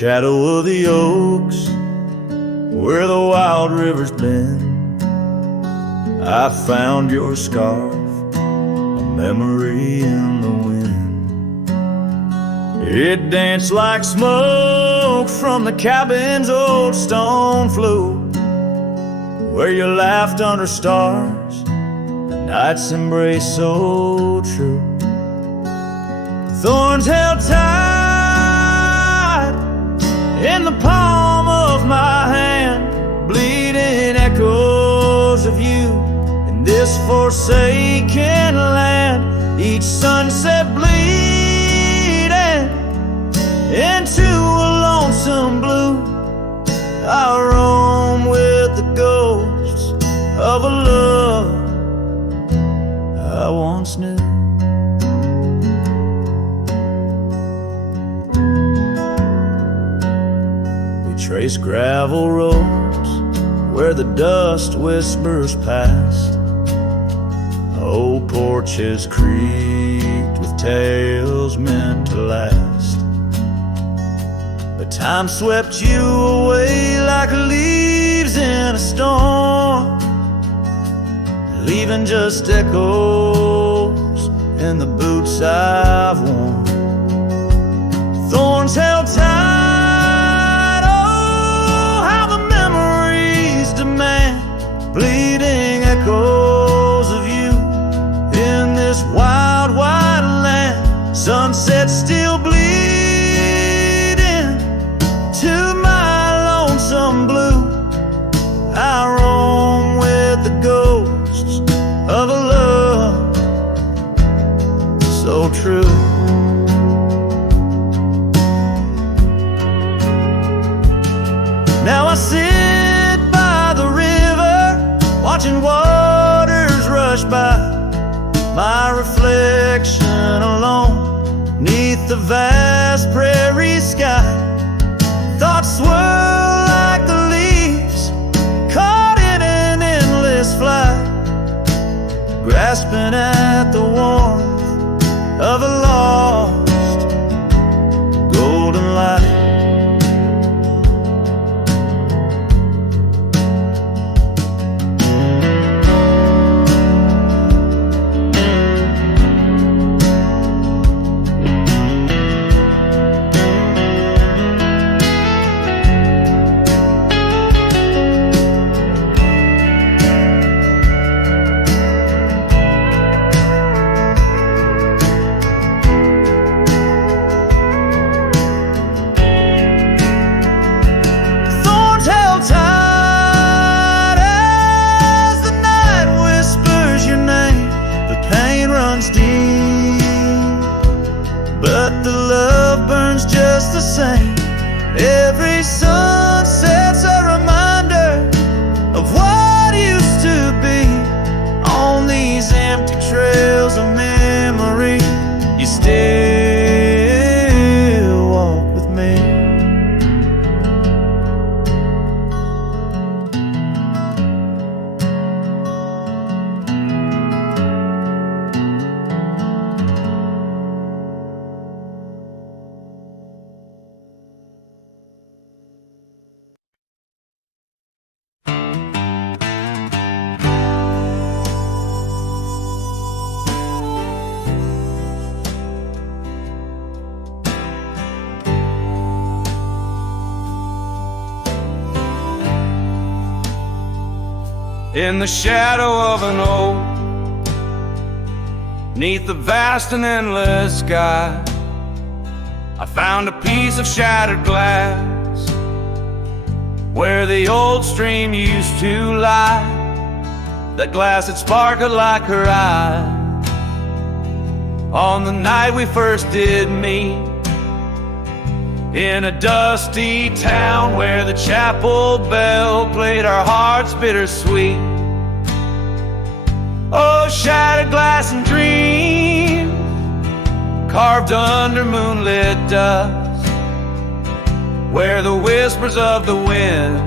shadow of the oaks, where the wild river's been, I found your scarf, a memory in the wind. It danced like smoke from the cabin's old stone floor, where you laughed under stars, the night's embrace so true. Thorns held tight in the palm of my hand, bleeding echoes of you in this forsaken land. Each sunset bleeding into a lonesome blue, I roam with the ghosts of a love I once knew. Trace gravel roads where the dust whispers past, old porches creaked with tales meant to last. But time swept you away like leaves in a storm, leaving just echoes in the boots I've worn. Thorns held tight, bleeding echoes of you in this wild, wide land. Sunset still bleeding to my lonesome blue. I roam with the ghosts of a love so true. Now I sit by the river, watching waters rush by, my reflection alone neath the vast prairie sky. Thoughts swirl like the leaves caught in an endless flight, grasping at the warmth of a lost golden light. Just the same, every sunset's a reminder of what used to be. On these empty trails of memory, you still walk with me. In the shadow of an oak, 'neath the vast and endless sky, I found a piece of shattered glass where the old stream used to lie. That glass had sparkled like her eye on the night we first did meet, in a dusty town where the chapel bell played our hearts bittersweet. Oh, shattered glass and dreams carved under moonlit dust, where the whispers of the wind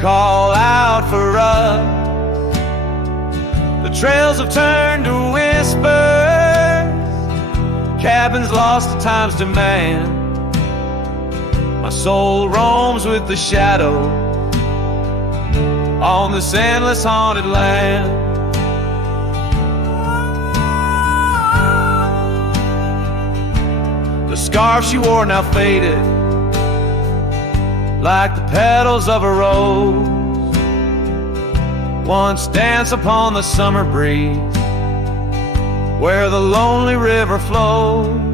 call out for us. The trails have turned to whispers, cabins lost to time's demand, My soul roams with the shadow on this endless haunted land. The scarf she wore now faded, like the petals of a rose once danced upon the summer breeze, where the lonely river flows.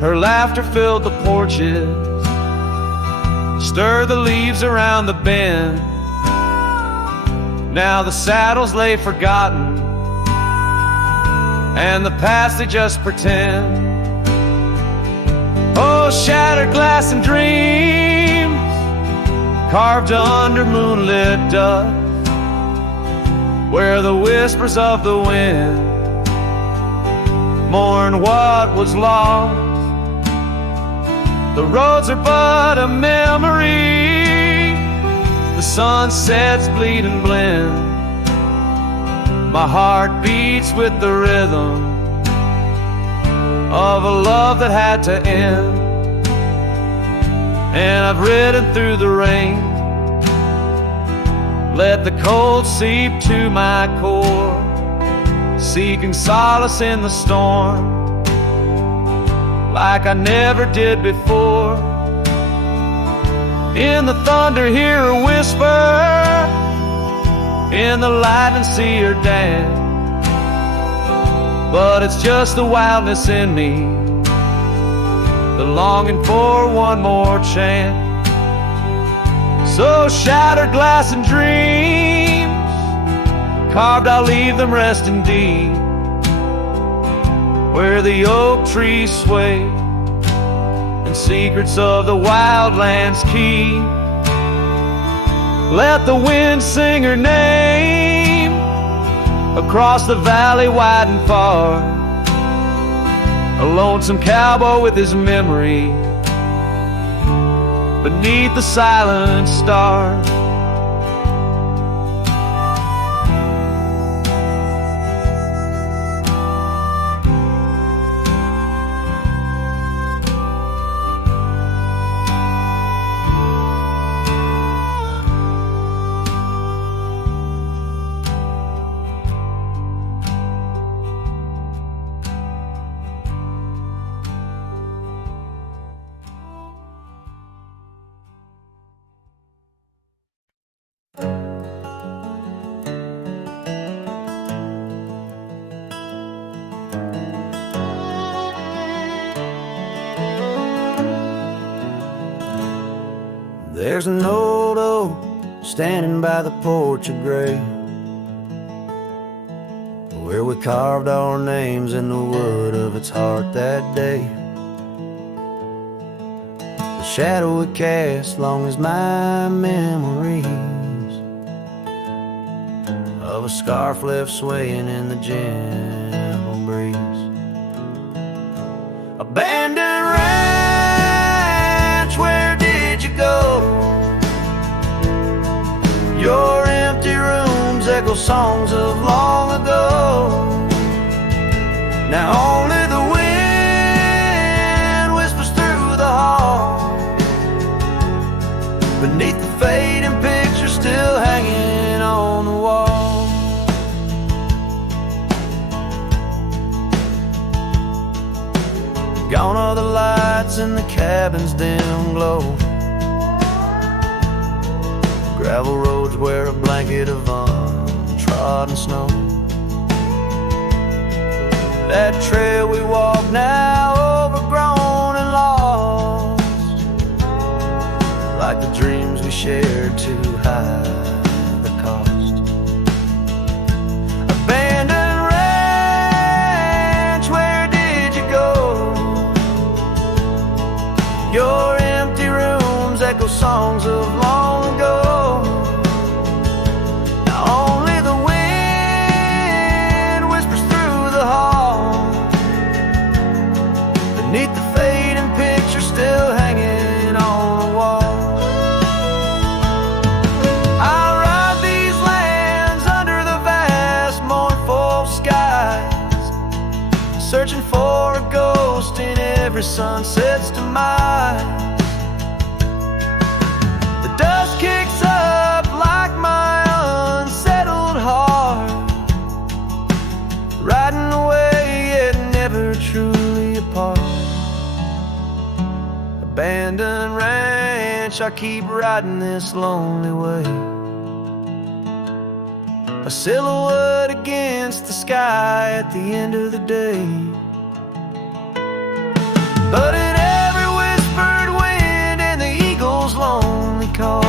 Her laughter filled the porches, stirred the leaves around the bend. Now the saddles lay forgotten, and the past they just pretend. Oh, shattered glass and dreams, carved under moonlit dust, where the whispers of the wind mourn what was lost. The roads are but a memory, the sunsets bleed and blend. My heart beats with the rhythm of a love that had to end. And I've ridden through the rain, let the cold seep to my core, seeking solace in the storm, like I never did before. In the thunder hear her whisper, in the lightning see her dance. But it's just the wildness in me, the longing for one more chance. So shattered glass and dreams, carved I'll leave them resting deep, where the oak trees sway and secrets of the wildlands keep. Let the wind sing her name across the valley wide and far, a lonesome cowboy with his memory beneath the silent stars. There's an old oak standing by the porch of gray, where we carved our names in the wood of its heart that day. The shadow it cast long as my memories of a scarf left swaying in the gentle breeze. Abandoned ranch, where did you go? Your empty rooms echo songs of long ago. Now only the wind whispers through the hall, beneath the fading picture still hanging on the wall. Gone are the lights in the cabin's dim glow, gravel roads wear a blanket of untrodden snow. That trail we walk now overgrown and lost, like the dreams we shared too high the cost. Abandoned ranch, where did you go? Your empty rooms echo songs of long ago. Beneath the fading picture still hanging on the wall. I ride these lands under the vast mournful skies, searching for a ghost in every sunset's demise. demise. The dust kicks up like my unsettled heart, riding away yet never truly apart. Abandoned ranch, I keep riding this lonely way, a silhouette against the sky at the end of the day. But in every whispered wind and the eagle's lonely call,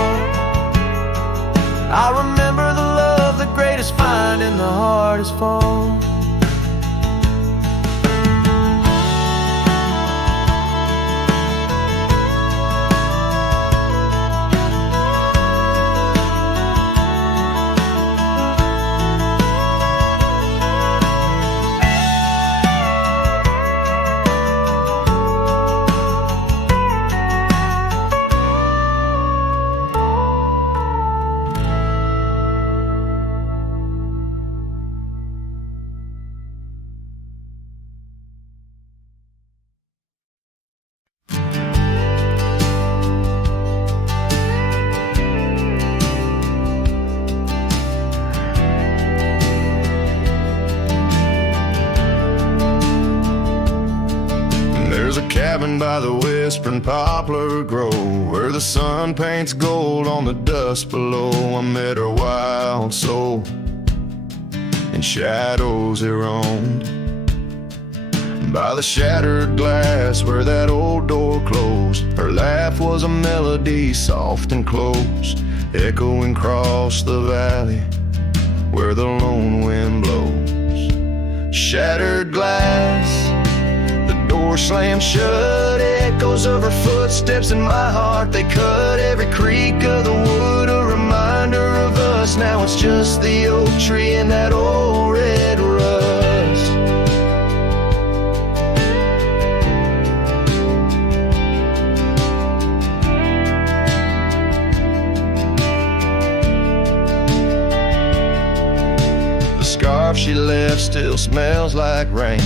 I remember the love the greatest find and the hardest fall. By the whispering poplar grove, where the sun paints gold on the dust below, I met her wild soul, in shadows it roamed. By the shattered glass where that old door closed, her laugh was a melody soft and close, echoing across the valley where the lone wind blows. Shattered glass, door slammed shut, echoes of her footsteps in my heart. They cut every creak of the wood, a reminder of us. Now it's just the oak tree and that old red rust. The scarf she left still smells like rain,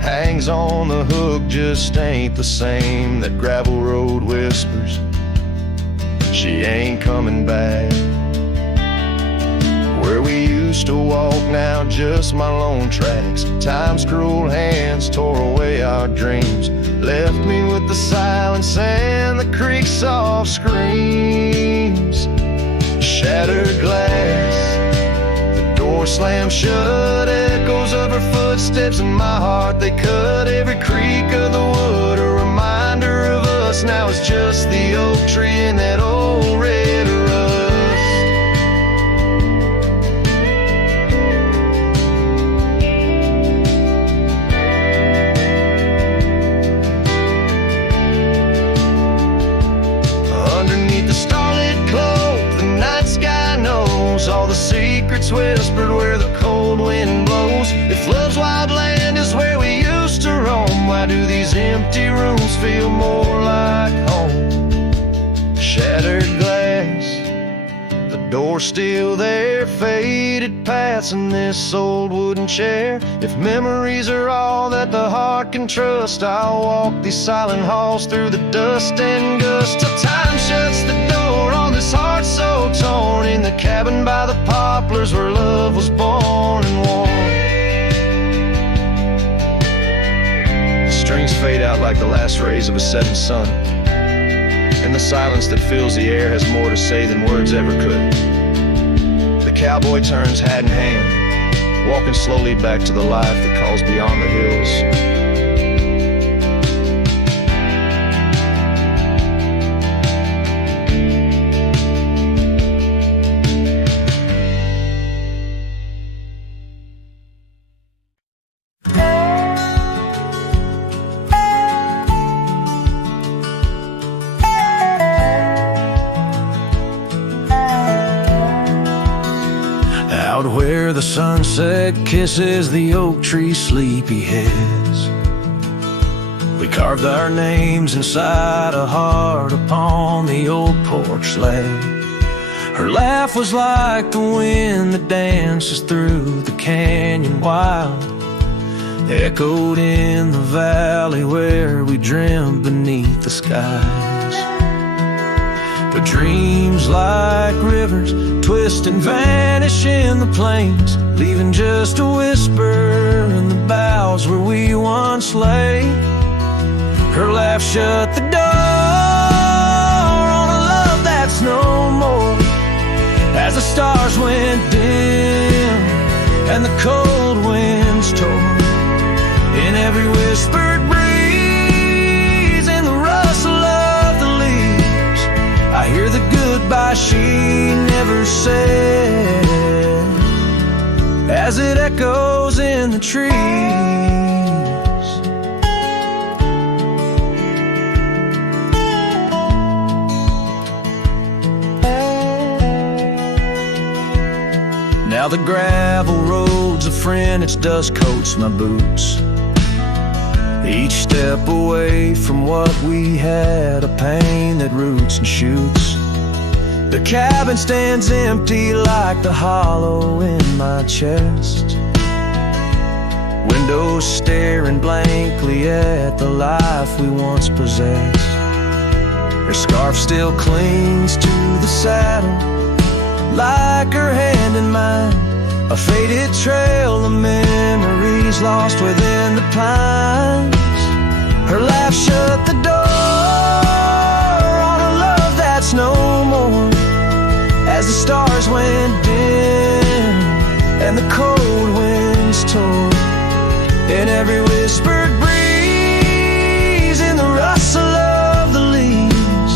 hangs on the hook, just ain't the same. That gravel road whispers, she ain't coming back. Where we used to walk, now just my lone tracks. Time's cruel hands tore away our dreams, left me with the silence and the creek's soft screams. Shattered glass, door slammed shut, echoes of her footsteps in my heart. They cut every creak of the wood, a reminder of us. Now it's just the oak tree and that old red rust. Underneath the starlit cloak, the night sky knows all the secrets whispered where the cold wind blows. If love's wild land is where we used to roam, why do these empty rooms feel more like home? Shattered glass, the door still there, faded paths in this old wooden chair. If memories are all that the heart can trust, I'll walk these silent halls through the dust and gust till time shuts the door on this heart so torn, in the cabin by the poplars where love was born and worn. The strings fade out like the last rays of a setting sun, and the silence that fills the air has more to say than words ever could. The cowboy turns hat in hand, walking slowly back to the life that calls beyond the hills. Where the sunset kisses the oak tree's sleepy heads, we carved our names inside a heart upon the old porch slab. Her laugh was like the wind that dances through the canyon wild, echoed in the valley where we dreamt beneath the skies. But dreams like rivers twist and vanish in the plains, leaving just a whisper in the boughs where we once lay. Her laugh shut the door on a love that's no more, as the stars went dim and the cold winds tore. In every whispered breeze, in the rustle of the leaves, I hear the goodbye she never said, as it echoes in the trees. Now the gravel road's a friend, its dust coats my boots. Each step away from what we had, a pain that roots and shoots. The cabin stands empty like the hollow in my chest. Windows staring blankly at the life we once possessed. Her scarf still clings to the saddle, like her hand in mine, a faded trail of memories lost within the pines. Her laugh shut the door on a love that's no more, as the stars went dim and the cold winds tore. In every whispered breeze, in the rustle of the leaves,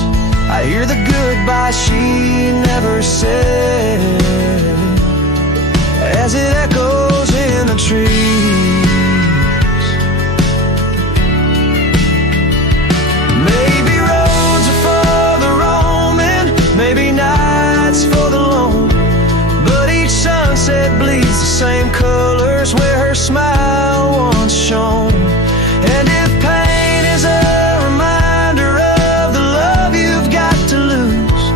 I hear the goodbye she never said, as it echoes in the trees. Maybe roads are for the roaming, maybe nights for the lone, but each sunset bleeds the same colors where her smile once shone. And if pain is a reminder of the love you've got to lose,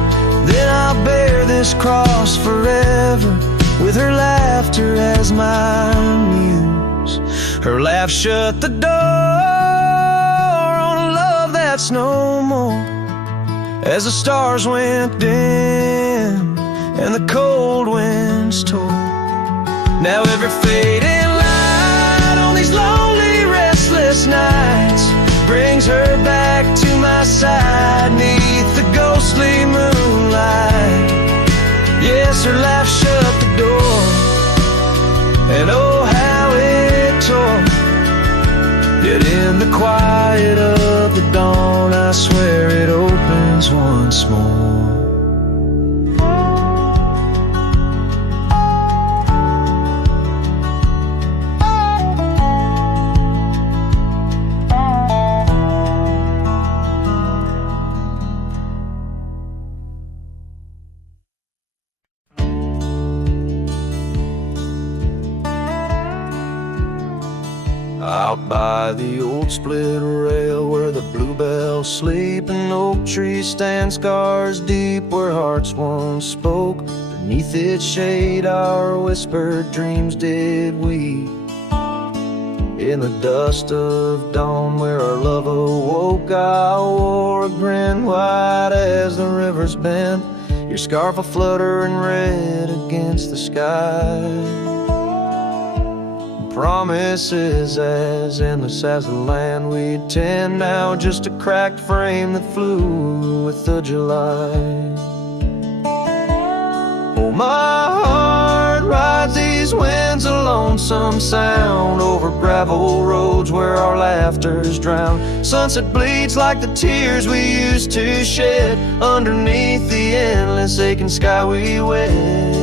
then I'll bear this cross forever, with her laughter as my muse. Her laugh shut the door on a love that's no more, as the stars went dim and the cold winds tore. Now every fading light on these lonely, restless nights brings her back to my side, neath the ghostly moonlight. Yes, her laugh shut the door, and oh how it tore. Yet in the quiet of the dawn, I swear it opens once more. Out by the old split rail where the bluebells sleep and oak trees stand scars deep, where hearts once spoke, beneath its shade our whispered dreams did weep. In the dust of dawn where our love awoke, I wore a grin wide as the river's bend, your scarf a fluttering red against the sky. Promises as endless as the land we'd tend, now just a cracked frame that flew with the July. Oh, my heart rides these winds, a lonesome sound over gravel roads where our laughter's drowned. Sunset bleeds like the tears we used to shed underneath the endless aching sky we wed.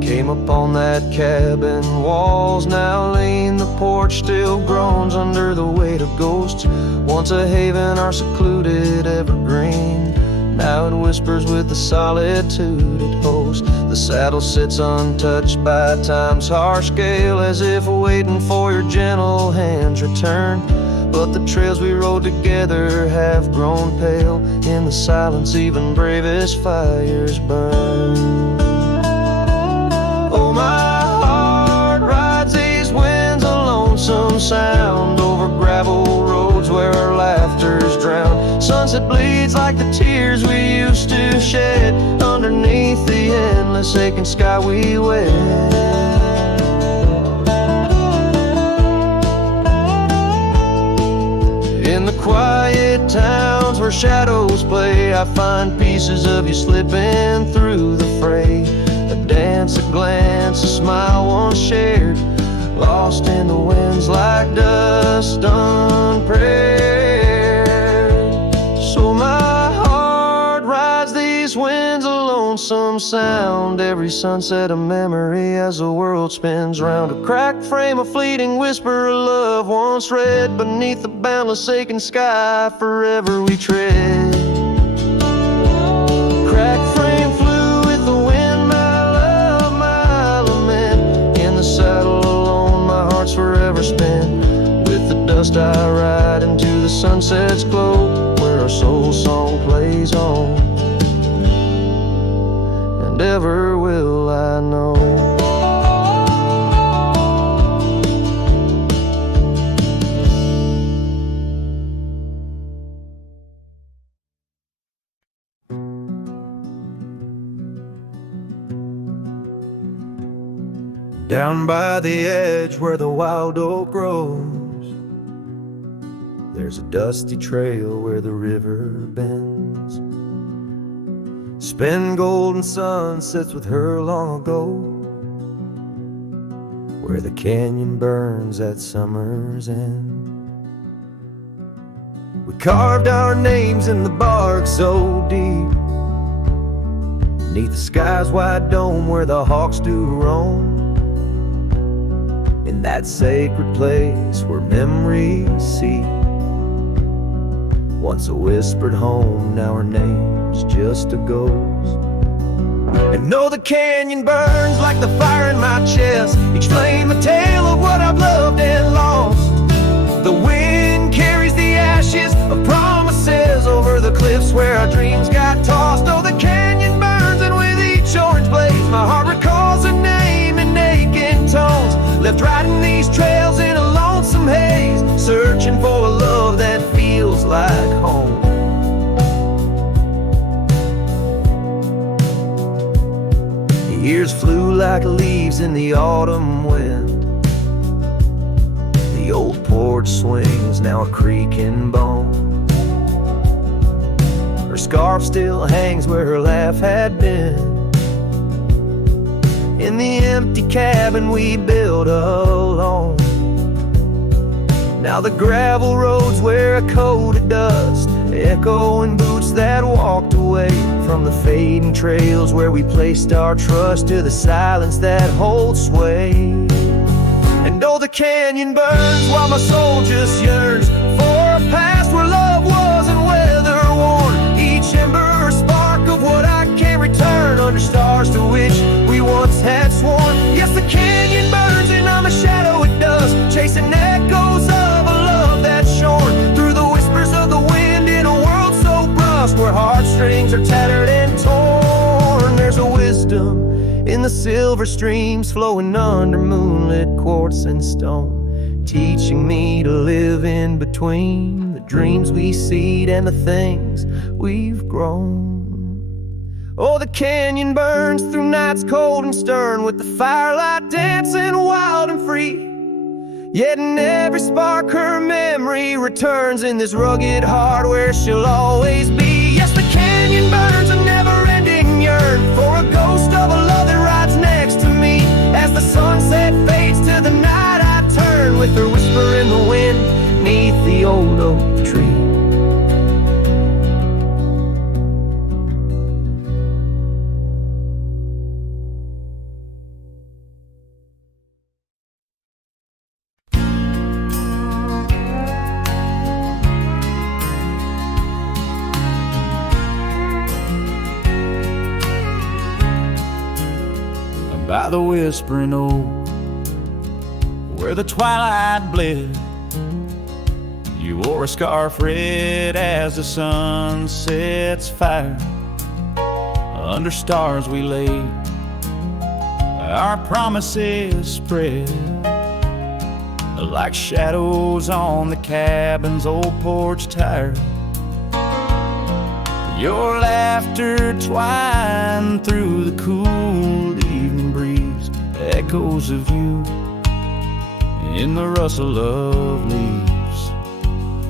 Came upon that cabin, walls now lean, the porch still groans under the weight of ghosts. Once a haven, our secluded evergreen, now it whispers with the solitude it hosts. The saddle sits untouched by time's harsh scale, as if waiting for your gentle hand's return. But the trails we rode together have grown pale, in the silence even bravest fires burn. Oh, my heart sound over gravel roads where our laughter's drowned. Sunset bleeds like the tears we used to shed underneath the endless aching sky we wed. In the quiet towns where shadows play, I find pieces of you slipping through the fray. A dance, a glance, a smile once shared, lost in the winds like dust unprepared. So my heart rides these winds, a lonesome sound. Every sunset a memory as the world spins round. A cracked frame, a fleeting whisper of love once read beneath the boundless aching sky. Forever we tread. Cracked frame flew with the wind, my love, my lament. In the saddle alone, my heart's forever spent. With the dust I ride into the sunset's glow, where our soul song plays on, and ever will I know. Down by the edge where the wild oak grows, there's a dusty trail where the river bends. Spend golden sunsets with her long ago, where the canyon burns at summer's end. We carved our names in the bark so deep, beneath the sky's wide dome where the hawks do roam. In that sacred place where memories seep, once a whispered home, now her name's just a ghost. And know the canyon burns like the fire in my chest, explain the tale of what I've loved and lost. The wind carries the ashes of promises over the cliffs where our dreams got tossed. Oh, the canyon burns, and with each orange blaze my heart recalls a name in aching tones, left riding these trails in a lonesome haze, searching for a love that feels like home. The years flew like leaves in the autumn wind. The old porch swings now a creaking bone. Her scarf still hangs where her laugh had been, in the empty cabin we built alone. Now the gravel roads wear a coat of dust, echoing boots that walked away from the fading trails where we placed our trust, to the silence that holds sway. And oh, the canyon burns while my soul just yearns for a past where love wasn't weather worn. Each ember a spark of what I can't return, under stars to which we once had sworn. Yes, the canyon burns and I'm a shadow it does, chasing echoes of a love that's shorn through the whispers of the wind in a world so brusque where heartstrings are tattered and torn. There's a wisdom in the silver streams flowing under moonlit quartz and stone, teaching me to live in between the dreams we seed and the things we've grown. Oh, the canyon burns through nights cold and stern, with the firelight dancing wild and free. Yet in every spark her memory returns, in this rugged heart where she'll always be. Yes, the canyon burns a never-ending yearn for a ghost of a love that rides next to me. As the sunset fades to the night I turn, with her whisper in the wind neath the old oak tree. By the whispering oak, where the twilight bled, you wore a scarf red as the sun sets fire. Under stars we laid our promises spread, like shadows on the cabin's old porch tire. Your laughter twined through the cool evening breeze, echoes of you in the rustle of leaves.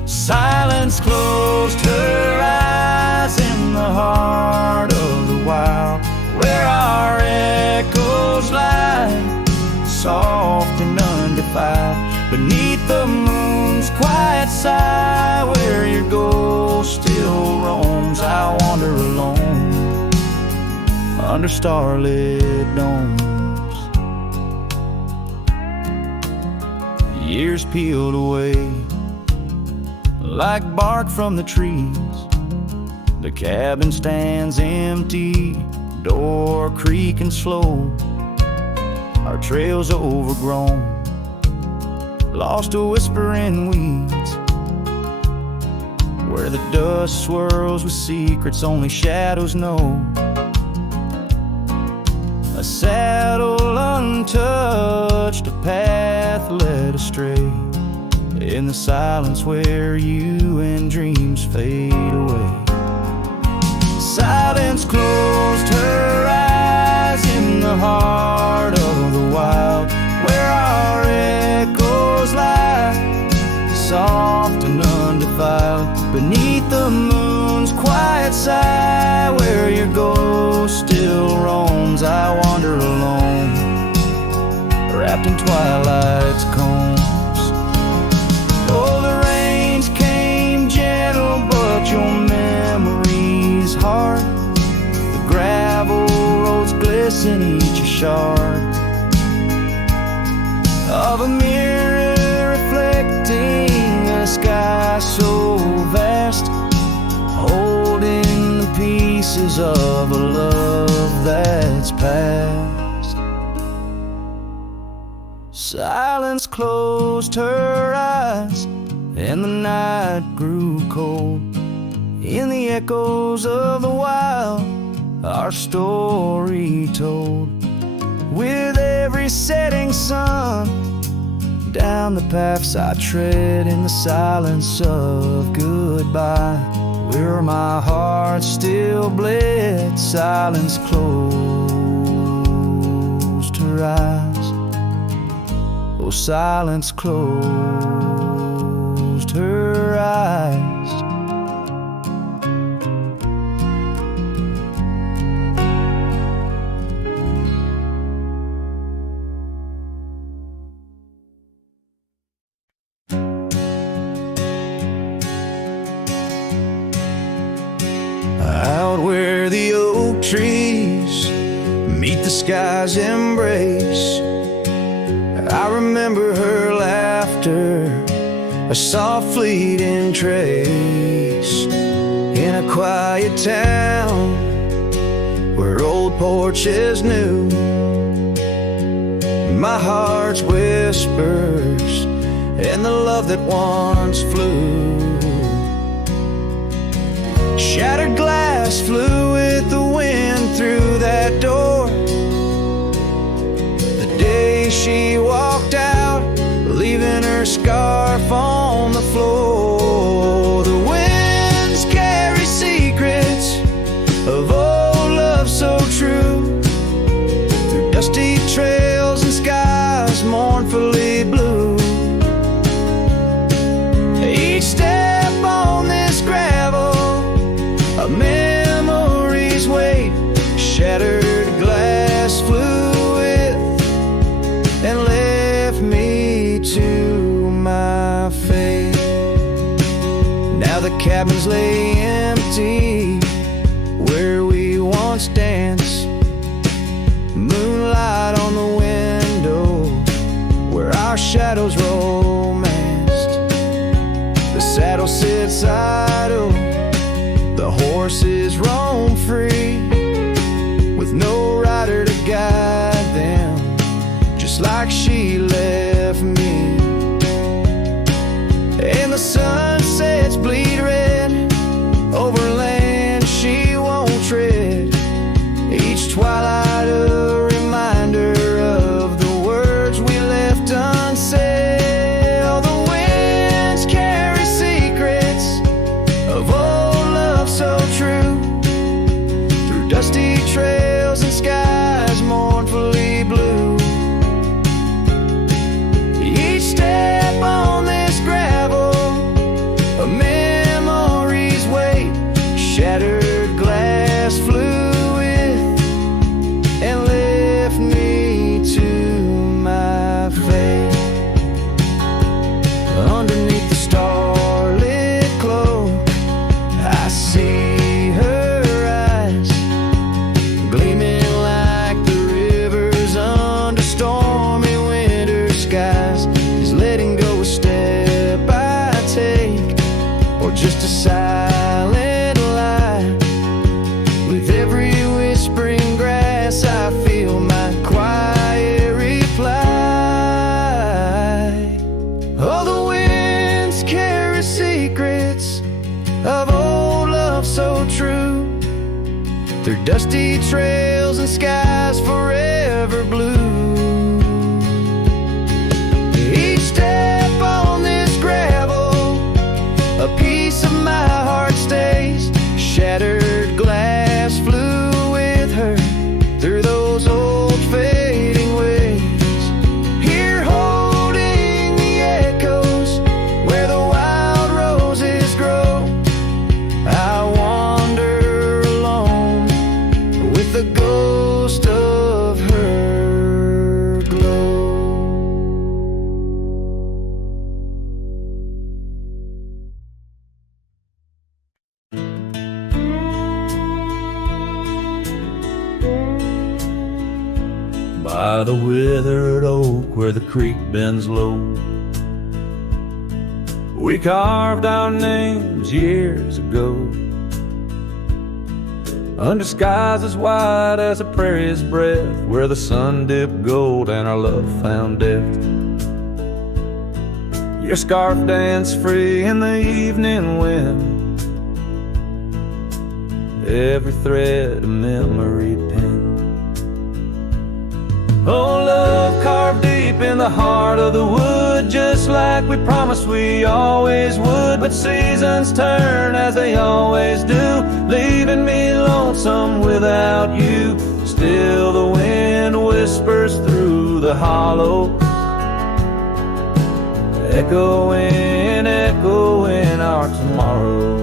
Silence closed her eyes in the heart of the wild, where our echoes lie, soft and undefiled. Beneath the moon's quiet sigh, where your ghost still roams, I wander alone under starlit domes. Years peeled away like bark from the trees. The cabin stands empty, door creaking slow. Our trails overgrown, lost to whispering weeds, where the dust swirls with secrets only shadows know. A saddle untouched, a path led astray, in the silence where you and dreams fade away. Silence closed her eyes in the heart of the wild, where our echoes lie, soft and undefiled. Beneath the moon's quiet sigh, where your ghost still roams, I wander alone, wrapped in twilight's combs. Oh, the rains came gentle, but your memory's hard. The gravel roads glisten, each a shard of a mirror reflecting a sky so vast, holding the pieces of a love that's past. Silence closed her eyes, and the night grew cold. In the echoes of the wild, our story told. With every setting sun, down the paths I tread in the silence of goodbye, where my heart still bled. Silence closed her eyes. Oh, silence closed her eyes. Out where the oak trees meet the sky's embrace, I remember her laughter, a soft fleeting trace. In a quiet town where old porches new, my heart's whispers and the love that once flew. Shattered glass flew with the wind through that door, the day she walked out, leaving her scarf on the floor. The winds carry secrets of old love so true, through dusty trails and skies mournfully blue. Each step on this gravel, a memory's weight, shattered glass flew with and left me to my fate. Now the cabins lay empty where we once danced, moonlight on the window where our shadows romanced. The saddle sits idle, the horses roam free, with no rider to guide them, just like she left me. And the sunsets bleed red over land she won't tread, each twilight a reminder of the words we left unsaid. just a silent lie. With every whispering grass I feel my quiet reply. Oh, the winds carry secrets of old love so true, through dusty trails and skies forever blue. Each step on this gravel, a piece of my heart stays. Shattered glass flew with her through those old fading ways. Here holding the echoes where the wild roses grow, I wander alone with the ghost of her glow. By the withered oak where the creek bends low, we carved our names years ago, under skies as wide as a prairie's breath, where the sun dipped gold and our love found depth. Your scarf danced free in the evening wind, every thread a memory pinned. Oh, love carved deep in the heart of the wood, just like we promised we always would. But seasons turn as they always do, leaving me lonesome without you. Still the wind whispers through the hollow, echoing, echoing our tomorrows.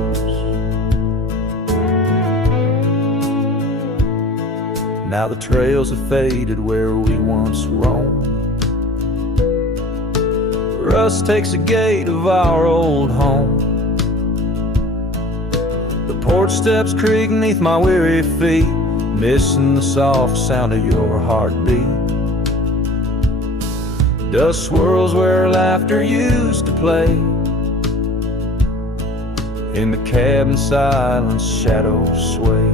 Now the trails have faded where we once roamed. Rust takes the gate of our old home. The porch steps creak beneath my weary feet, missing the soft sound of your heartbeat. Dust swirls where laughter used to play. In the cabin silence, shadows sway.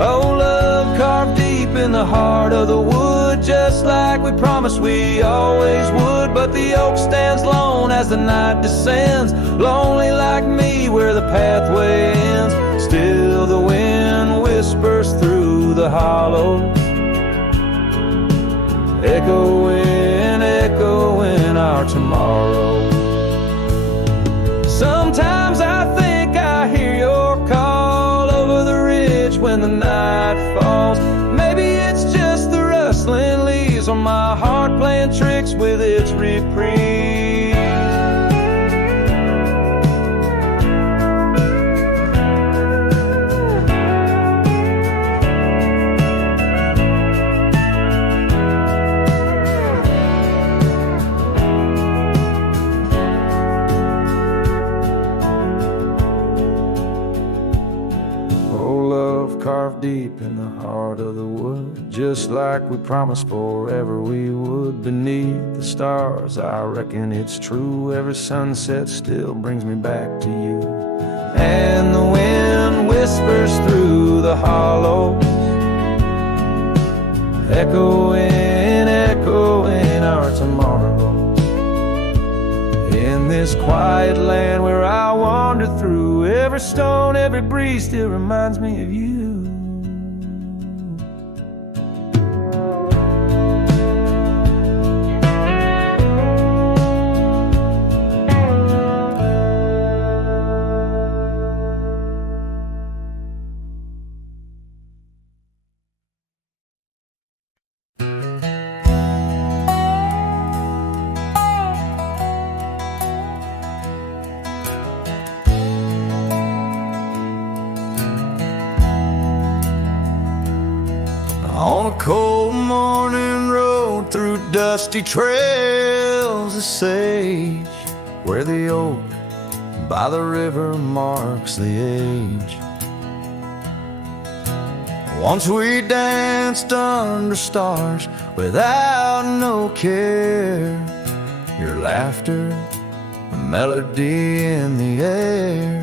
Oh, love carved deep in the heart of the wood, just like we promised we always would. But the oak stands lone as the night descends, lonely like me where the pathway ends. Still the wind whispers through the hollow, echoing, echoing our tomorrow. Sometimes I think I hear your call over the ridge when the night falls. Maybe it's just the rustling leaves on my heart playing tricks with its reprieve. Carved deep in the heart of the wood, just like we promised forever we would. Beneath the stars, I reckon it's true, every sunset still brings me back to you. And the wind whispers through the hollow, echoing, echoing our tomorrow. In this quiet land where I wander through, every stone, every breeze still reminds me of you. On a cold morning road through dusty trails of sage, where the oak by the river marks the age. Once we danced under stars without no care. Your laughter melody in the air.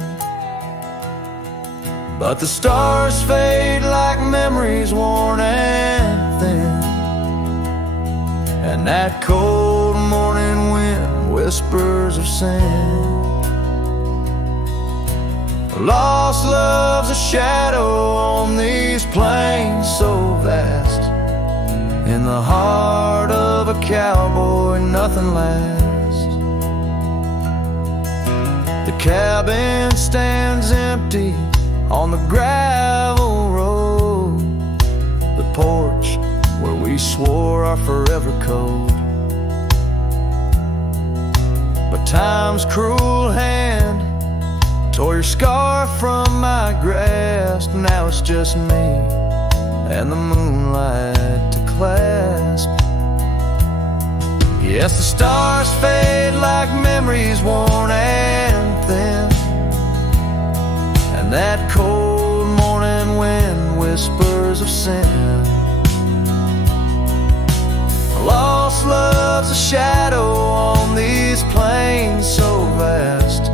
But the stars fade like memories worn and thin, and that cold morning wind whispers of sin. Lost love's a shadow on these plains so vast. In the heart of a cowboy, nothing lasts. The cabin stands empty on the gravel road, the porch where we swore our forever code. But time's cruel hand tore your scarf from my grasp. Now it's just me and the moonlight to clasp. Yes, the stars fade like memories worn and thin, and that cold morning wind whispers of sin. Lost love's a shadow on these plains so vast.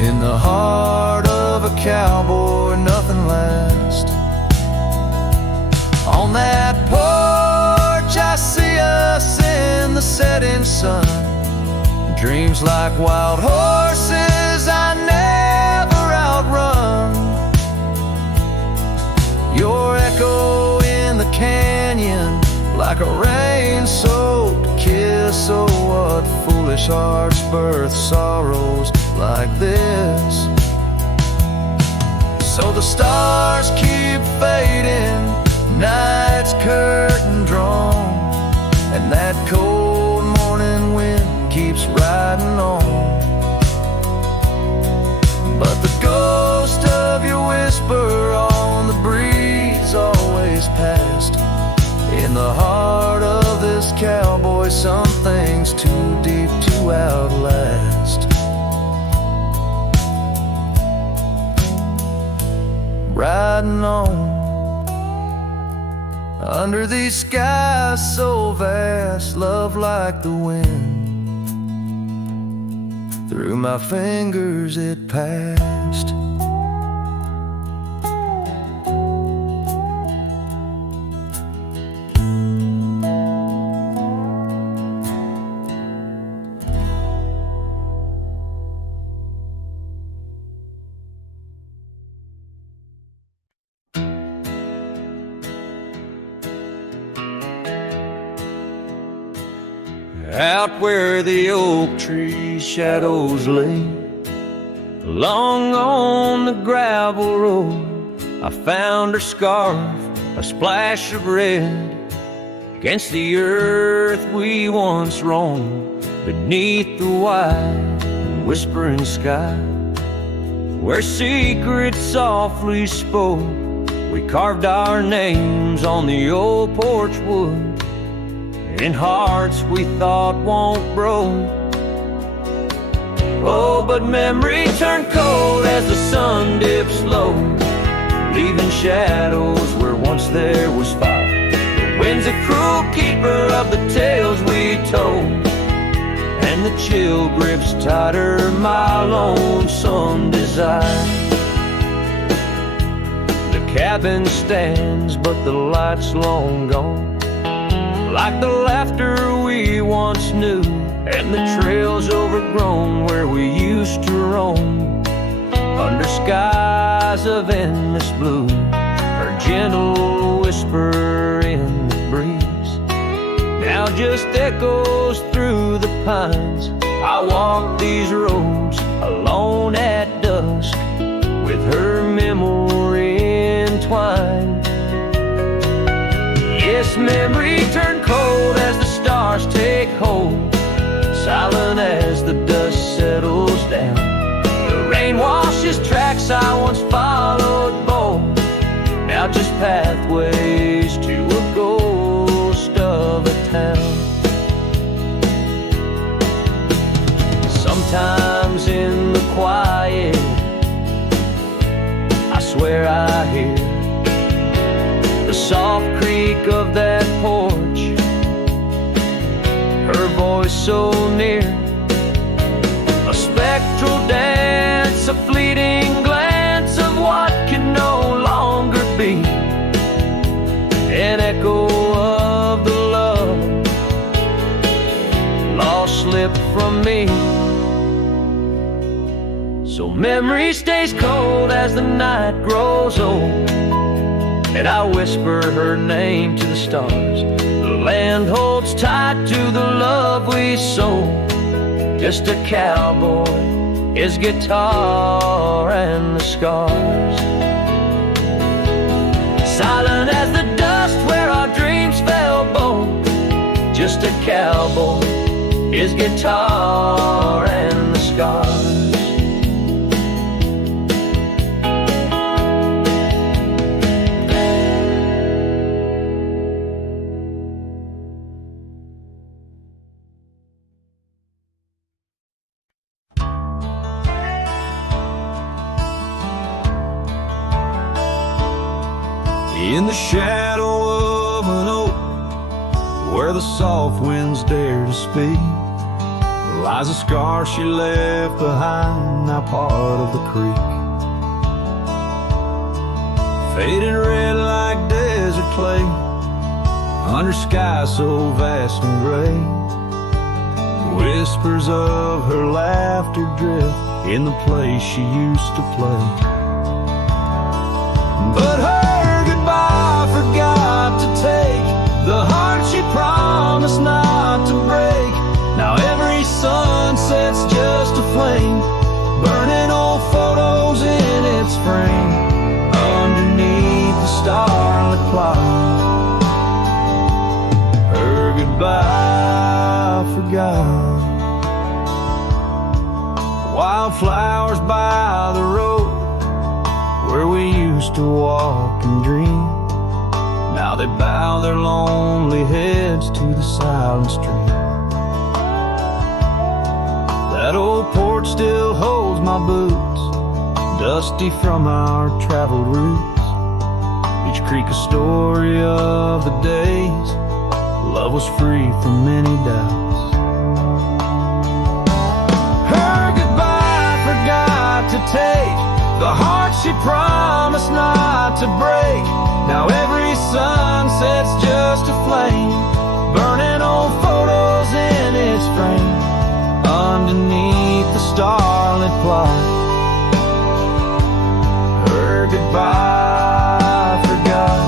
In the heart of a cowboy, nothing lasts. On that porch I see us in the setting sun. Dreams like wild horses I never outrun. Your echo in the canyon like a rain-soaked kiss. Oh, what foolish hearts birth sorrows like this. So the stars keep fading, night's curtain drawn, and that cold morning wind keeps riding on. But the ghost of your whisper on the breeze always past. In the heart of this cowboy, some things too deep to outlast. Riding on under these skies so vast, love like the wind. Through my fingers it passed. Out where the oak tree shadows lay, along on the gravel road, I found her scarf, a splash of red, against the earth we once roamed, beneath the wide and whispering sky, where secrets softly spoke. We carved our names on the old porch wood, in hearts we thought won't grow. Oh, but memory turned cold as the sun dips low, leaving shadows where once there was fire. The wind's a cruel keeper of the tales we told, and the chill grips tighter my lonesome desire. The cabin stands, but the light's long gone, like the laughter we once knew, and the trails overgrown where we used to roam, under skies of endless blue. Her gentle whisper in the breeze now just echoes through the pines. I walk these roads alone at dusk, with her memory entwined. Yes, memory turned cold as the stars take hold, silent as the dust settles down. The rain washes tracks I once followed bold, now just pathways to a ghost of a town. Sometimes in the quiet, I swear I hear the soft creak of that porch, her voice so near, a So memory stays cold as the night grows old, and I whisper her name to the stars. The land holds tight to the love we sold. Just a cowboy, his guitar and the scars. Silent as the dust where our dreams fell bone. Just a cowboy, his guitar and the scars. In the shadow of an oak, where the soft winds dare to speak, lies a scar she left behind, now part of the creek. Faded red like desert clay, under skies so vast and gray. Whispers of her laughter drift in the place she used to play. But her goodbye forgot to take the heart she promised not to break. Now every sunset's just a flame, burning old photos in its frame, underneath the starlit clock. Her goodbye forgot. Wildflowers by the road, where we used to walk and dream, now they bow their lonely heads to the silent stream. That old porch still holds my boots, dusty from our traveled routes. Each creek a story of the days love was free from many doubts. Her goodbye forgot to take the heart she promised not to break. Now every sunset's just a flame, burning old photos in its frame, underneath the starlit clock. Her goodbye forgot.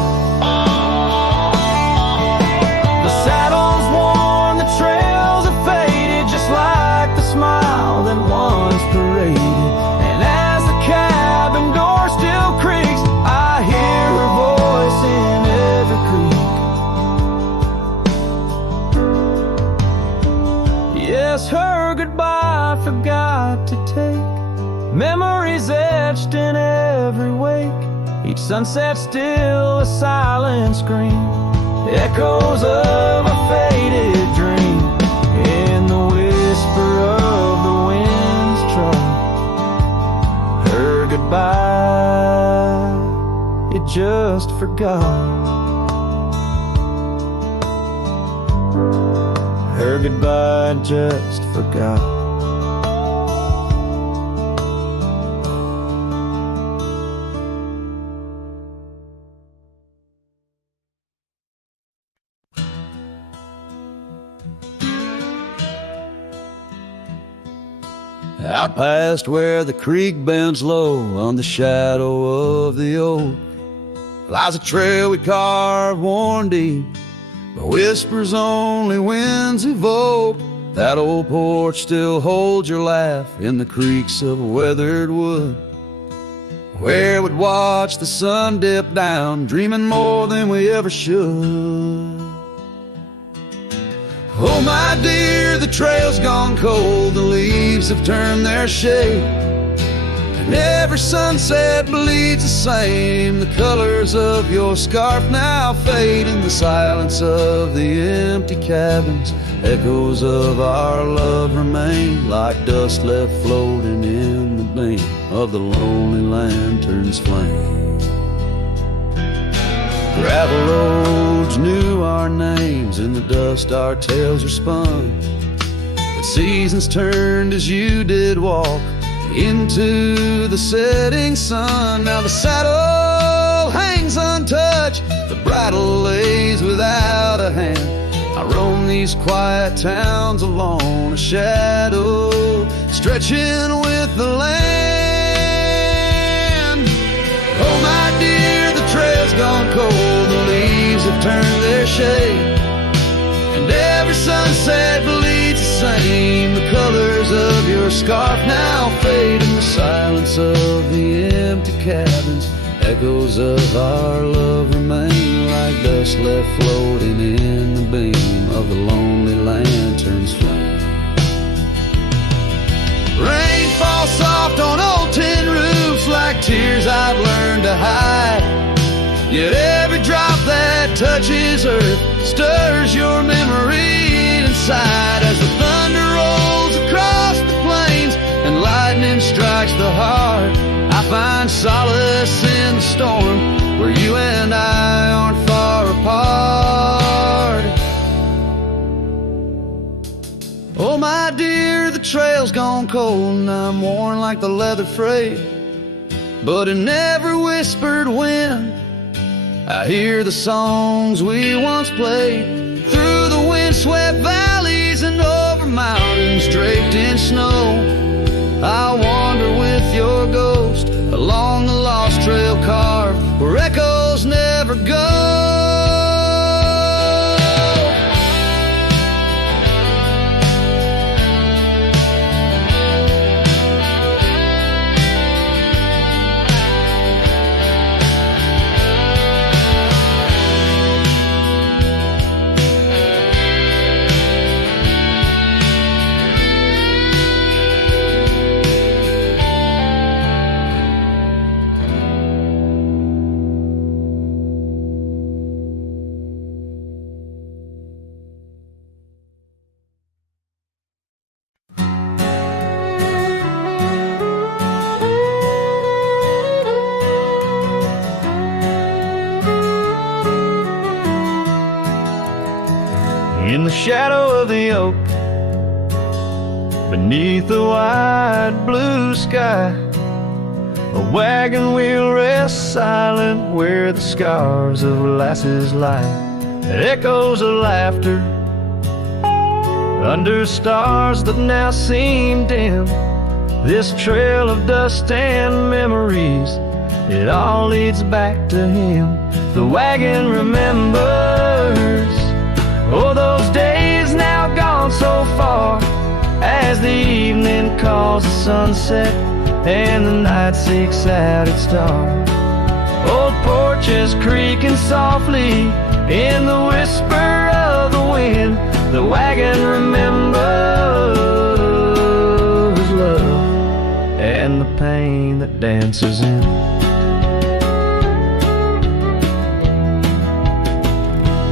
The saddle's worn, the trails have faded, just like the smile that once paraded. And as the cabin door still creaks, I hear her voice in every creek. Yes, her goodbye forgot to take, memories etched in every wake. Each sunset still a silent scream, echoes of a faded dream, in the whisper of the wind's trot. Her goodbye, it just forgot. Her goodbye just forgot. Out past where the creek bends low, on the shadow of the oak, lies a trail we carved worn deep, but whispers only winds evoke. That old porch still holds your laugh in the creaks of weathered wood, where we'd watch the sun dip down, dreaming more than we ever should. Oh my dear, the trail's gone cold, the leaves have turned their shade, and every sunset bleeds the same. The colors of your scarf now fade in the silence of the empty cabins. Echoes of our love remain like dust left floating in the beam of the lonely lantern's flame. Gravel roads knew our names, in the dust our tales are spun, but seasons turned as you did walk into the setting sun. Now the saddle hangs untouched, the bridle lays without a hand. I roam these quiet towns alone, a shadow stretching with the land. your scarf now fade in the silence of the empty cabins. Echoes of our love remain like dust left floating in the beam of the lonely lantern's flame. Rain falls soft on old tin roofs like tears I've learned to hide. Yet every drop that touches earth stirs your memory inside. As the thunder rolls across the plains and lightning strikes the heart, I find solace in the storm where you and I aren't far apart. Oh my dear, the trail's gone cold and I'm worn like the leather freight. But in every whispered wind I hear the songs we once played. Through the windswept valleys and over mountains draped in snow, I'll wander with your ghost along the lost trail carved where echoes never go. In the shadow of the oak, beneath the wide blue sky, a wagon wheel rests silent where the scars of lasses lie. Echoes of laughter under stars that now seem dim. This trail of dust and memories, it all leads back to him. The wagon remembers, oh, those days now gone so far, as the evening calls the sunset and the night seeks out its star. Old porches creaking softly in the whisper of the wind. The wagon remembers love and the pain that dances in.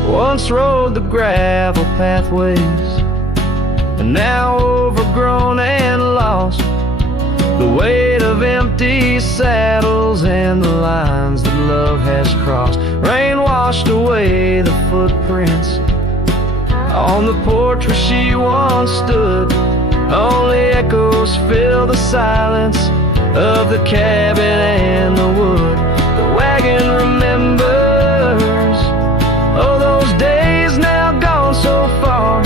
Once rode the gravel pathways, and now overgrown and lost. The weight of empty saddles and the lines that love has crossed. Rain washed away the footprints on the porch where she once stood. Only echoes fill the silence of the cabin and the wood. The wagon remembers, oh, those days now gone so far,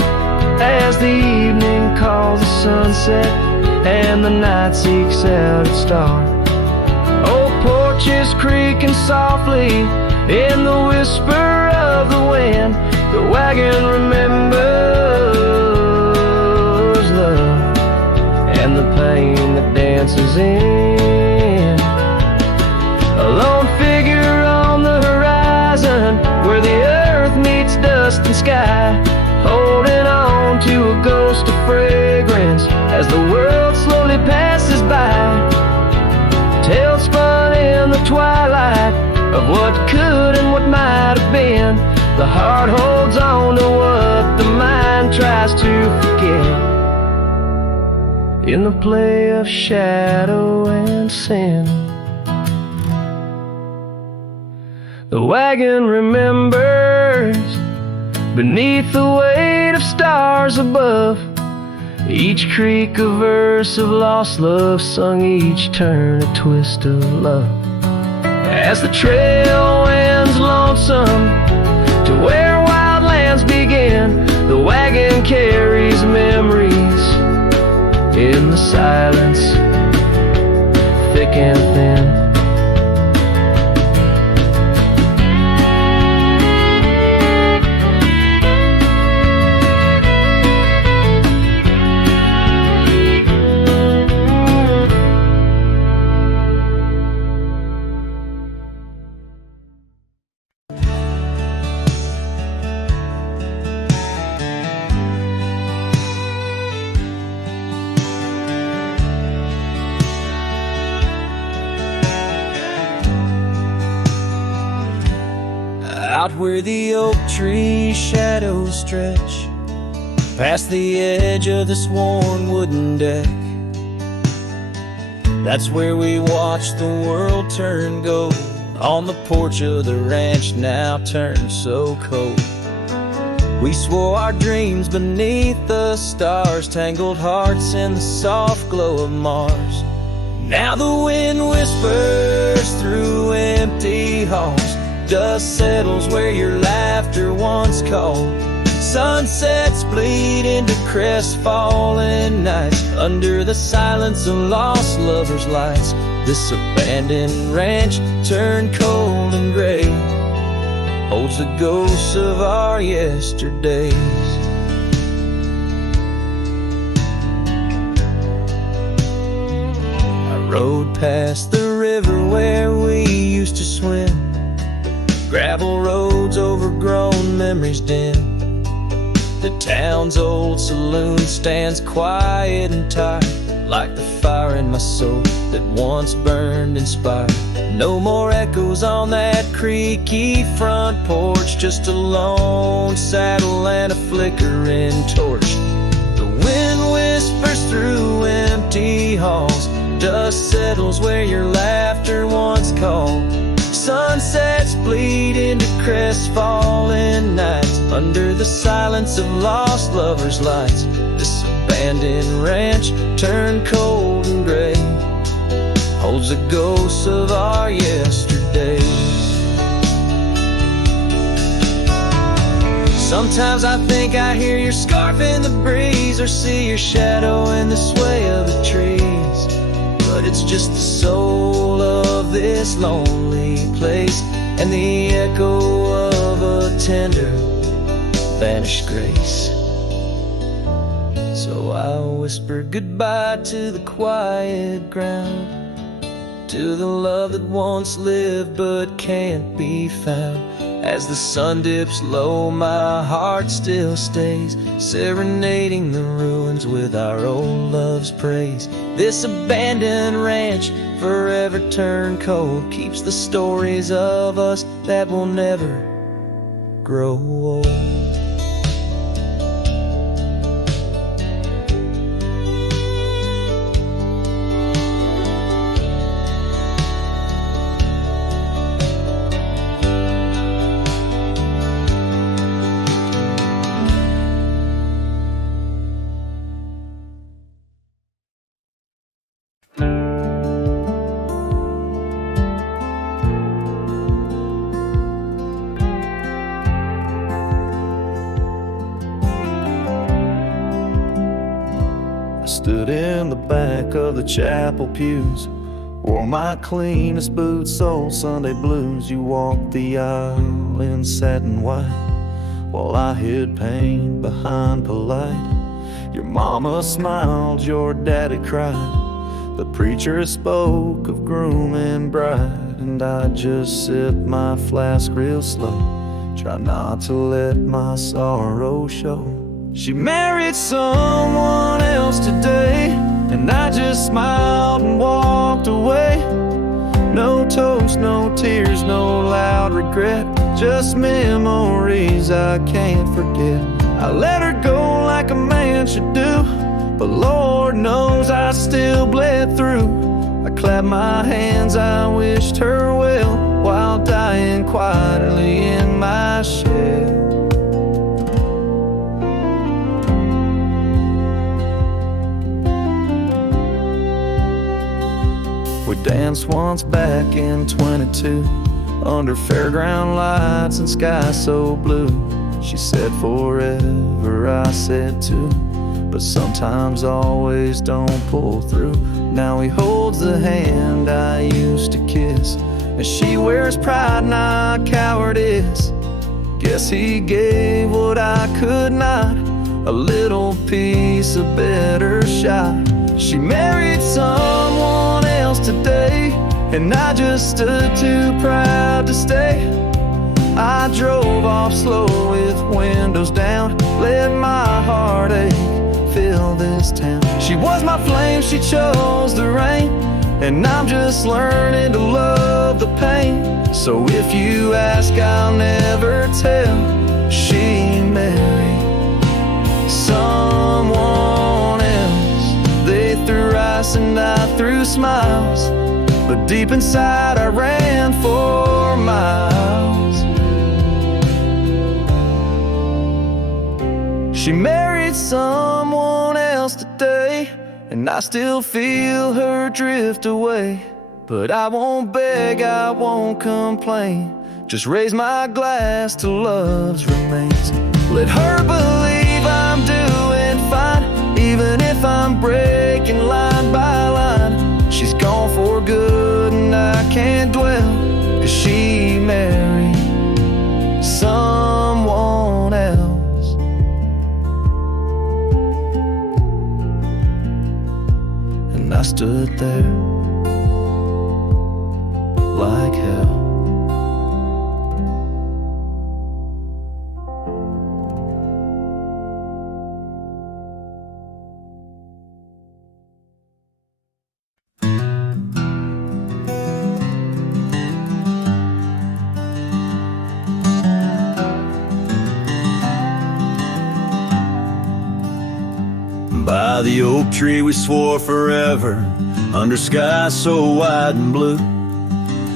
as the evening calls the sunset and the night seeks out its star. Old porches creaking softly in the whisper of the wind. The wagon remembers love and the pain that dances in. A lone figure on the horizon where the earth meets dust and sky, holding on to a ghost of fragrance as the world slowly passes by. Tales spun in the twilight of what could and what might have been. The heart holds on to what the mind tries to forget. In the play of shadow and sin, the wagon remembers beneath the weight of stars above. Each creak a verse of lost love sung, each turn a twist of love. As the trail winds lonesome to where wild lands begin, the wagon carries memories in the silence, thick and thin. out where the oak tree shadows stretch past the edge of this worn wooden deck. That's where we watch the world turn gold, on the porch of the ranch now turned so cold. We swore our dreams beneath the stars, tangled hearts in the soft glow of Mars. Now the wind whispers through empty halls, dust settles where your laughter once called. Sunsets bleed into crestfallen nights, under the silence of lost lovers' lights. This abandoned ranch turned cold and gray holds the ghosts of our yesterdays. I rode past the river where we used to swim, gravel roads overgrown, memories dim. The town's old saloon stands quiet and tired, like the fire in my soul that once burned inspired. No more echoes on that creaky front porch, just a lone saddle and a flickering torch. The wind whispers through empty halls, dust settles where your laughter once called. Sunsets bleed into crestfallen nights, under the silence of lost lovers' lights. This abandoned ranch turned cold and gray holds the ghosts of our yesterdays. Sometimes I think I hear your scarf in the breeze, or see your shadow in the sway of the trees. But it's just the soul of this lonely place, and the echo of a tender vanished grace. So I whisper goodbye to the quiet ground, to the love that once lived but can't be found. As the sun dips low, my heart still stays, serenading the ruins with our old love's praise. This abandoned ranch, forever turned cold, keeps the stories of us that will never grow old. Stood in the back of the chapel pews, wore my cleanest boots, old Sunday blues. You walked the aisle in satin white, while I hid pain behind polite. Your mama smiled, your daddy cried. The preacher spoke of groom and bride, and I just sipped my flask real slow, try not to let my sorrow show. She married someone else today, and I just smiled and walked away. No toast, no tears, no loud regret, just memories I can't forget. I let her go like a man should do, but Lord knows I still bled through. I clapped my hands, I wished her well, while dying quietly in my shed. We danced once back in 22, under fairground lights and sky so blue. She said forever, I said too, but sometimes always don't pull through. Now he holds the hand I used to kiss, and she wears pride, not cowardice. Guess he gave what I could not, a little piece, a better shot. She married someone else today, and I just stood too proud to stay. I drove off slow with windows down, let my heartache fill this town. She was my flame, she chose the rain, and I'm just learning to love the pain. So if you ask, I'll never tell. She married someone else. They threw rice and I threw smiles, but deep inside I ran for miles. She married someone else today, and I still feel her drift away. But I won't beg, I won't complain, just raise my glass to love's remains. Let her believe I'm doing fine, even if I'm breaking line by line. She's gone for good and I can't dwell, 'cause she married someone else. And I stood there like hell. By the oak tree we swore forever, under skies so wide and blue.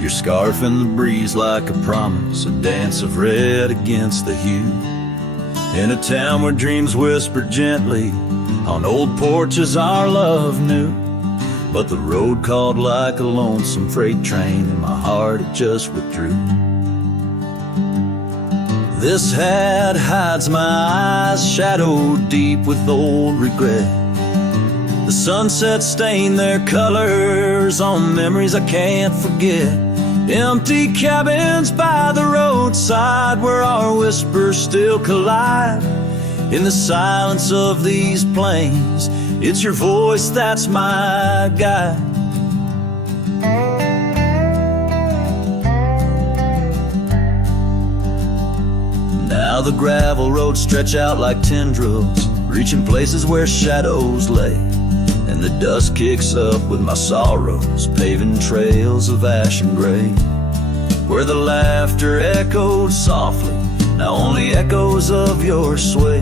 Your scarf in the breeze like a promise, a dance of red against the hue. In a town where dreams whisper gently, on old porches our love knew. But the road called like a lonesome freight train, and my heart it just withdrew. This hat hides my eyes, shadowed deep with old regret. The sunset stained their colors on memories I can't forget. Empty cabins by the roadside where our whispers still collide. In the silence of these plains, it's your voice that's my guide. Now the gravel roads stretch out like tendrils, reaching places where shadows lay. And the dust kicks up with my sorrows, paving trails of ash and gray. Where the laughter echoed softly, now only echoes of your sway.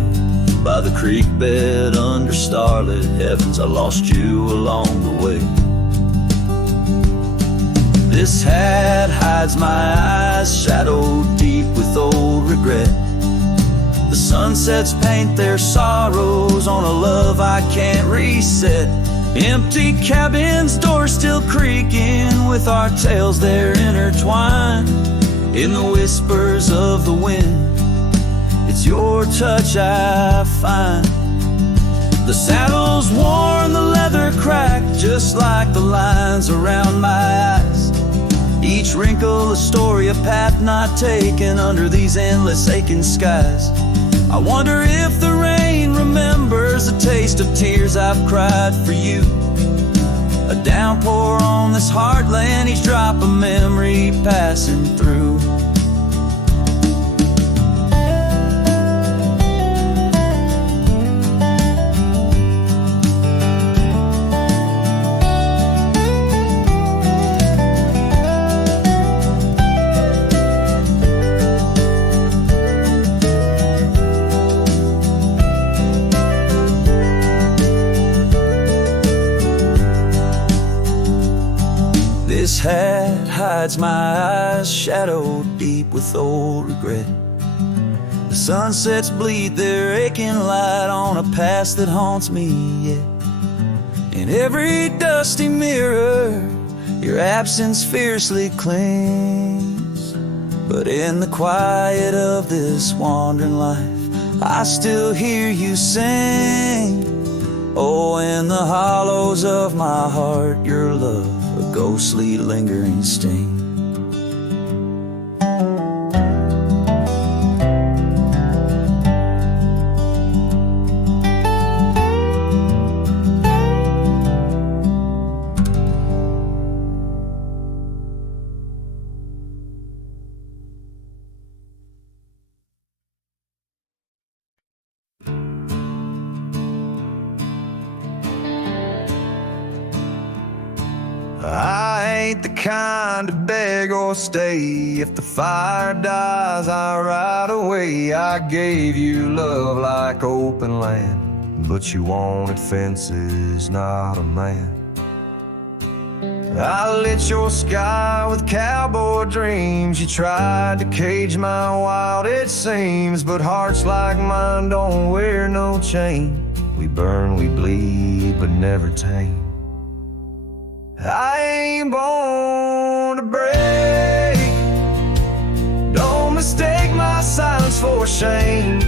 By the creek bed under starlit heavens, I lost you along the way. This hat hides my eyes, shadowed deep with old regret. The sunsets paint their sorrows on a love I can't reset. Empty cabins, doors still creaking with our tales there intertwined. In the whispers of the wind, it's your touch I find. The saddle's worn, the leather cracked, just like the lines around my eyes. Each wrinkle a story, a path not taken under these endless aching skies. I wonder if the rain remembers the taste of tears I've cried for you. A downpour on this heartland, each drop a memory passing through. This hat hides my eyes, shadowed deep with old regret. The sunsets bleed their aching light on a past that haunts me yet. In every dusty mirror, your absence fiercely clings. But in the quiet of this wandering life, I still hear you sing. Oh, in the hollows of my heart, your love, a ghostly lingering sting. ain't the kind to beg or stay. If the fire dies, I ride away. I gave you love like open land, but you wanted fences, not a man. I lit your sky with cowboy dreams. You tried to cage my wild, it seems, but hearts like mine don't wear no chain. We burn, we bleed, but never tame. I ain't born to break. Don't mistake my silence for shame.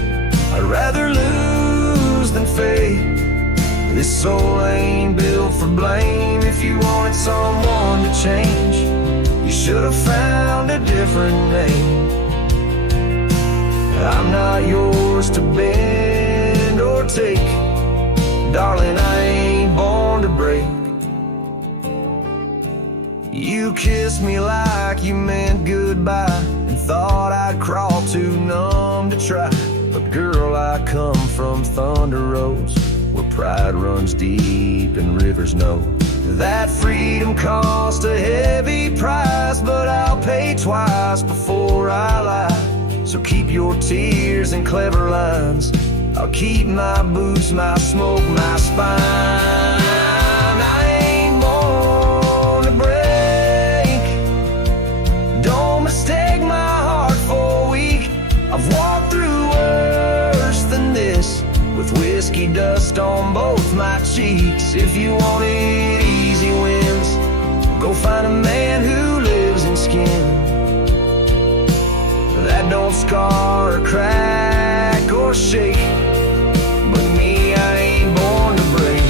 I'd rather lose than fade. This soul ain't built for blame. If you wanted someone to change, you should have found a different name. I'm not yours to bend or take. Darling, I ain't born to break. You kissed me like you meant goodbye, and thought I'd crawl too numb to try. But girl, I come from Thunder Roads, where pride runs deep and rivers know that freedom cost a heavy price, but I'll pay twice before I lie. So keep your tears and clever lines. I'll keep my boots, my smoke, my spine. I ain't born to break. Don't mistake my heart for weak. I've walked through worse than this, with whiskey dust on both my cheeks. If you wanted easy wins, go find a man who lives in skin that don't scar or crack or shake. But me, I ain't born to break.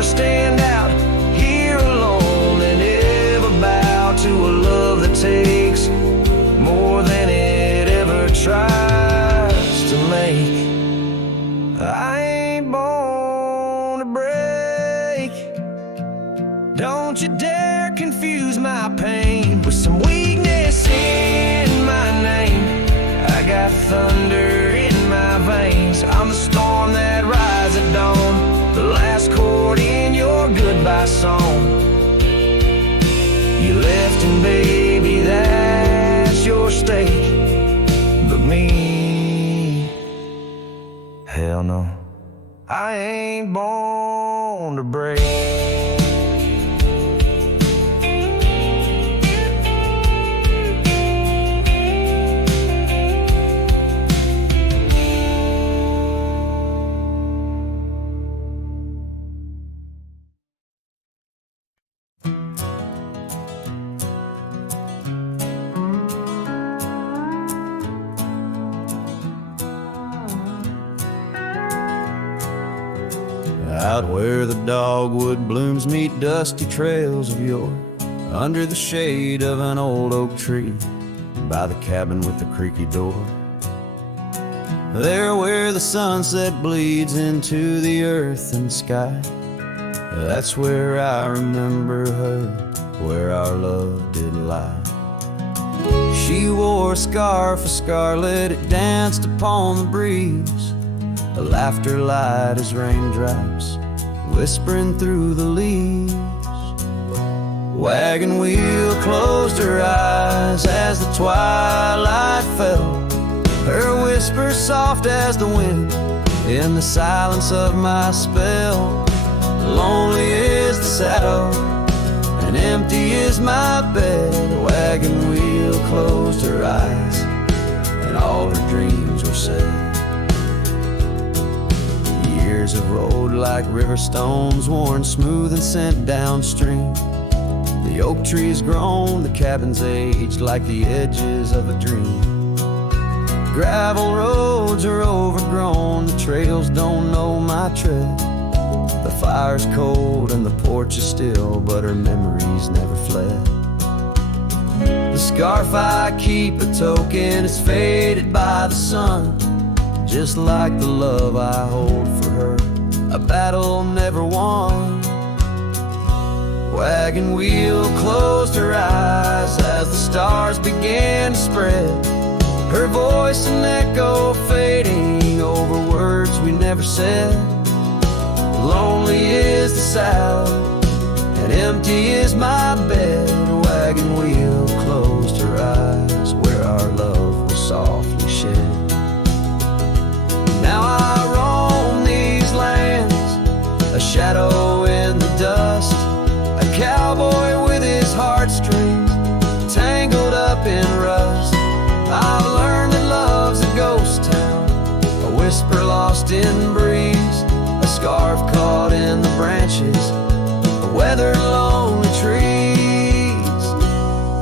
Stand out here alone and ever bow to a love that takes more than it ever tries to make. I ain't born to break. Don't you dare confuse my pain with some weakness in my name. I got thunder in my veins. I'm the storm that rides at dawn, the last chord in your goodbye song. You left and baby, that's your stake. But me, hell no, I ain't born to break. Out where the dogwood blooms meet dusty trails of yore, under the shade of an old oak tree, by the cabin with the creaky door. There where the sunset bleeds into the earth and sky, that's where I remember her, where our love did lie. She wore a scarf of scarlet, it danced upon the breeze, a laughter light as raindrops whispering through the leaves. Wagon wheel closed her eyes as the twilight fell, her whisper soft as the wind in the silence of my spell. Lonely is the saddle and empty is my bed. The wagon wheel closed her eyes and all her dreams were said. Years have rolled like river stones, worn smooth and sent downstream. The oak tree's grown, the cabin's aged like the edges of a dream. Gravel roads are overgrown, the trails don't know my tread. The fire's cold and the porch is still, but her memories never fled. The scarf I keep a token is faded by the sun, just like the love I hold for her, a battle never won. wagon wheel closed her eyes as the stars began to spread. Her voice an echo fading over words we never said. Lonely is the saddle and empty is my bed. Wagon wheel closed her eyes where our love was softly shed. Now I roam these lands, a shadow in the dust, a cowboy with his heartstrings tangled up in rust. I've learned that love's a ghost town, a whisper lost in breeze, a scarf caught in the branches, a weathered lonely trees.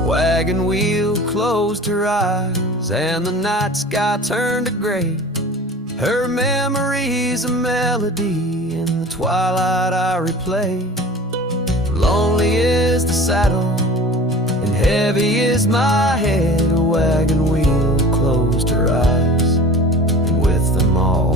Wagon wheel closed her eyes and the night sky turned to gray. Her memory's a melody in the twilight I replay. Lonely is the saddle and heavy is my head. A wagon wheel closed her eyes and with them all